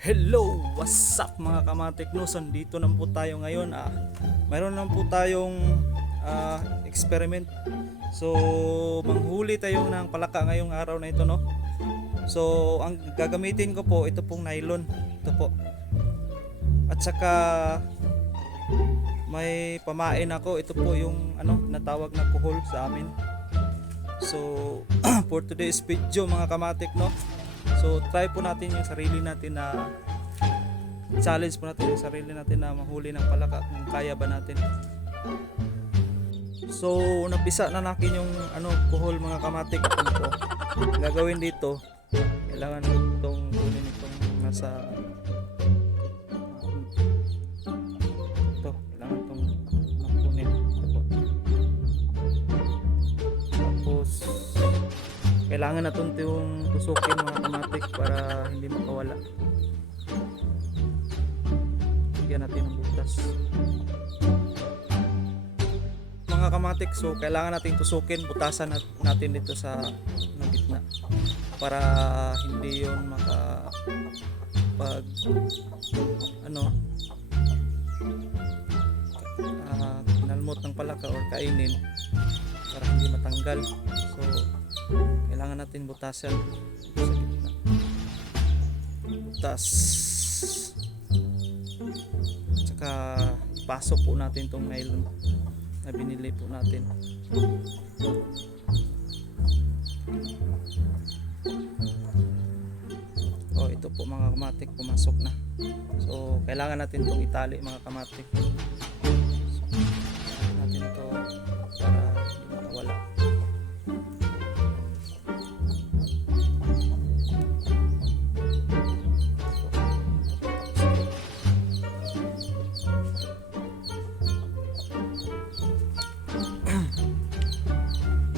Hello! What's up mga kamatiknos? Dito naman po tayo ngayon. Mayroon naman po tayong experiment. So, manghuli tayo ng palaka ngayong araw na ito, no? So, ang gagamitin ko po, ito pong nylon. Ito po. At saka, may pamain ako. Ito po yung natawag na kuhol sa amin. So, for today's video mga kamatik, no? So try po natin yung sarili natin na challenge po natin yung sarili natin na mahuli ng palaka kung kaya ba natin. So napisa na natin yung kuhol mga kamatik. Ito po. Gagawin dito, kailangan itong kunin itong nasa ito, kailangan itong kunin ito po. Tapos kailangan natin yung tusukin mga kamatik para hindi makawala. Bigyan natin ng butas. Mga kamatik, so kailangan natin tusukin, butasan natin dito sa gitna para hindi yun kinalmot ng palaka or kainin para hindi matanggal. So kailangan natin butasan sa gitna. Butas. Tsaka pasok po natin itong nylon na binili po natin. Ito po mga kamatik, pumasok na. So kailangan natin itong itali mga kamatik. So, natin ito para hindi makawala.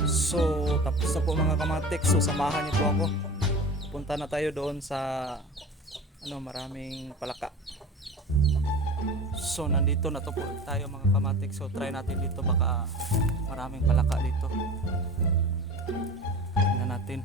So tapos na po mga kamatik. So samahan niyo po ako. Punta na tayo doon sa maraming palaka. So nandito na to po tayo mga kamatik. So try natin dito, baka maraming palaka dito. Tingnan natin.